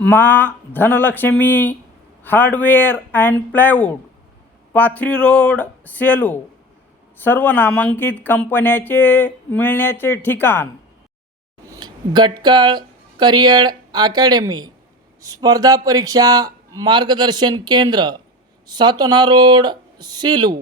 मा Dhanlakshmi hardware and plywood Pathri road Selu सर्व नामांकित कंपन्याचे मिळण्याचे ठिकाण. गटकळ करिअर अकॅडमी स्पर्धा परीक्षा मार्गदर्शन केंद्र सातोना रोड सेलू.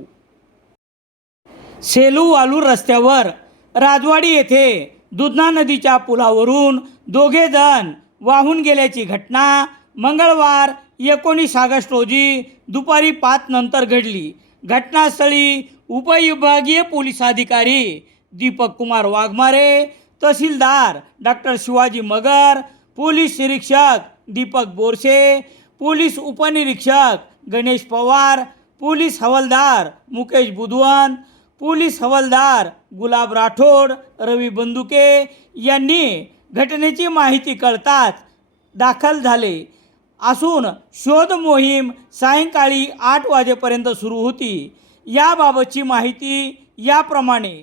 सेलू वालूर रस्त्यावर राजवाडी येथे दुधना नदीच्या पुलावरून दोघे जण वाहून गेल्याची घटना मंगळवार एकोणीस ऑगस्ट रोजी दुपारी पाच नंतर घडली. घटनास्थळी उपविभागीय पोलीस अधिकारी दीपक कुमार वाघमारे तहसीलदार डॉक्टर शिवाजी मगर पोलीस निरीक्षक दीपक बोरसे पोलीस उपनिरीक्षक गणेश पवार पोलीस हवालदार मुकेश बुधवन पोलीस हवालदार गुलाब राठोड रवी बंदुके यांनी घटनेची माहिती कळताच दाखल झाले. असून शोध मोहीम सायंकाळी आठ वाजेपर्यंत सुरू होती. याबाबतची माहिती याप्रमाणे.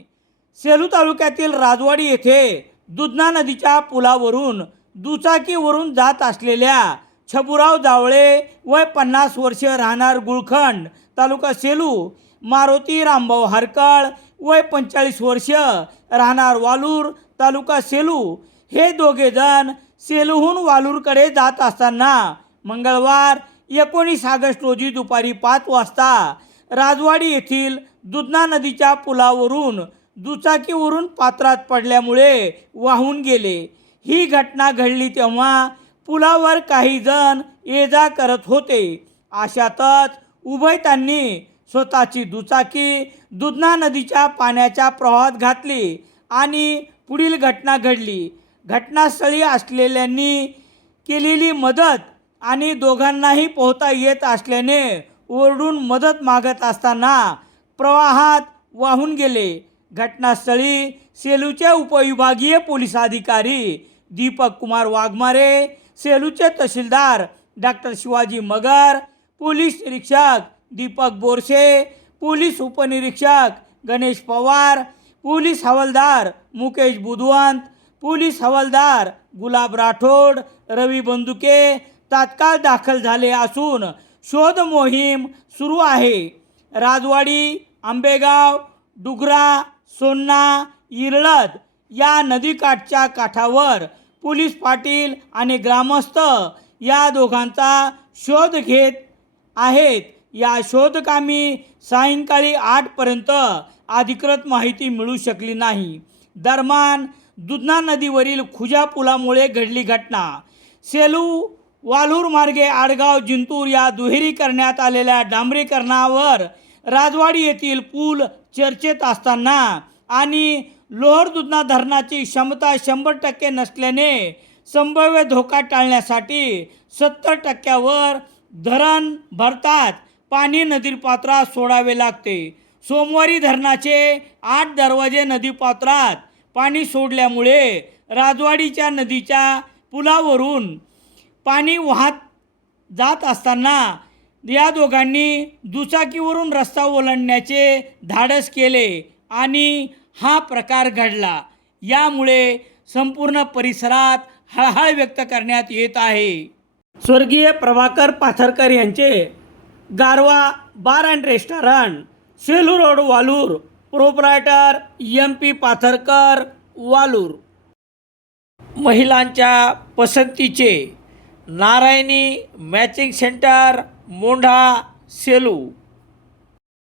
सेलू तालुक्यातील राजवाडी येथे दुधना नदीच्या पुलावरून दुचाकीवरून जात असलेल्या छबुराव जावळे वय पन्नास वर्ष राहणार गुळखंड तालुका सेलू मारुती रामभाऊ हरकळ वय पंचेचाळीस वर्ष राहणार वालूर तालुका सेलू हे दोघेजण सेलहून वालूरकडे जात असताना मंगळवार एकोणीस ऑगस्ट रोजी दुपारी पाच वाजता राजवाडी येथील दुधना नदीच्या पुलावरून दुचाकीवरून पात्रात पडल्यामुळे वाहून गेले. ही घटना घडली तेव्हा पुलावर काही जण ये जा करत होते. अशातच उभयतांनी स्वतःची दुचाकी दुधना नदीच्या पाण्याच्या प्रवाहात घातली आणि पुढील घटना घडली. घटनास्थळी असलेल्यांनी केलेली मदत आणि दोघांनाही पोहता येत असल्याने ओरडून मदत मागत असताना प्रवाहात वाहून गेले. घटनास्थळी सेलूचे उपविभागीय पोलीस अधिकारी दीपक कुमार वाघमारे सेलूचे तहसीलदार डॉक्टर शिवाजी मगर पोलीस निरीक्षक दीपक बोरसे पोलीस उपनिरीक्षक गणेश पवार पोलीस हवालदार मुकेश बुधवंत पोलीस हवालदार गुलाब राठोड रवी बंदुके तात्काळ दाखल झाले असून शोध मोहीम सुरू आहे. राजवाडी आंबेगाव डुगरा सोन्ना इरळद या नदीकाठच्या काठावर पोलीस पाटील आणि ग्रामस्थ या दोघांचा शोध घेत आहेत. या शोधकामी सायंकाळी आठपर्यंत अधिकृत माहिती मिळू शकली नाही. दरम्यान दुधना नदीवरील खुजा पुलामुळे घडली घटना. सेलू वालूर मार्गे आडगाव जिंतूर या दुहेरी करण्यात आलेल्या डांबरीकरणावर राजवाडी येथील पूल चर्चेत असताना आणि लोहर दुधना धरणाची क्षमता शंभर टक्के नसल्याने संभाव्य धोका टाळण्यासाठी सत्तर टक्क्यावर धरण भरतात. पाणी नदीपात्रात सोडावे लागते. सोमवारी धरणाचे आठ दरवाजे नदीपात्रात पाणी सोडल्यामुळे राजवाडीच्या नदीच्या पुलावरून पाणी वाहत जात असताना या दोघांनी दुचाकीवरून रस्ता ओलांडण्याचे धाडस केले आणि हा प्रकार घडला. यामुळे संपूर्ण परिसरात हळहळ व्यक्त करण्यात येत आहे. स्वर्गीय प्रभाकर पाथरकर यांचे Garva bar and restaurant Selu road Walur proprietor M P Patharkar Walur. महिलांच्या पसंतीचे नारायणी मॅचिंग सेंटर मोंढा सेलू.